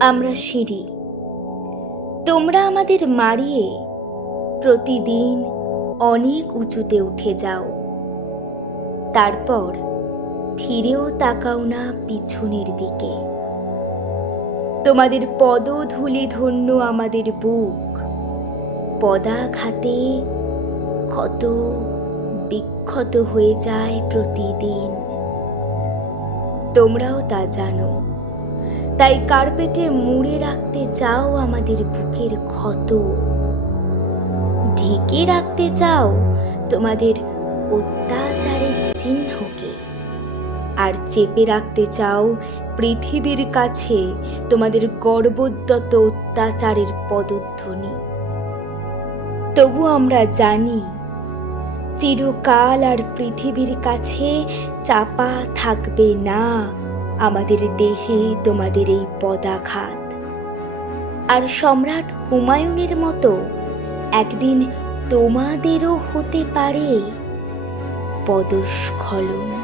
আমরা সিঁড়ি, তোমরা আমাদের মারিয়ে প্রতিদিন অনেক উঁচুতে উঠে যাও, তারপর ফিরেও তাকাও না পিছনের দিকে। তোমাদের পদধূলি ধন্য আমাদের বুক, পদাঘাতে ক্ষত বিক্ষত হয়ে যায় প্রতিদিন। তোমরাও তা জানো, তাই কার্পেটে মুড়ে রাখতে চাও আমাদের বুকের ক্ষত, ঢেকে রাখতে চাও তোমাদের অত্যাচারের চিহ্নকে, আর চেপে রাখতে চাও পৃথিবীর কাছে তোমাদের গর্বোদ্যত অত্যাচারের পদধ্বনি। তবু আমরা জানি, চিরকাল আর পৃথিবীর কাছে চাপা থাকবে না আমাদের দেহে তোমাদের এই পদাঘাত। আর সম্রাট হুমায়ুনের মতো একদিন তোমাদেরও হতে পারে পদস্খলন।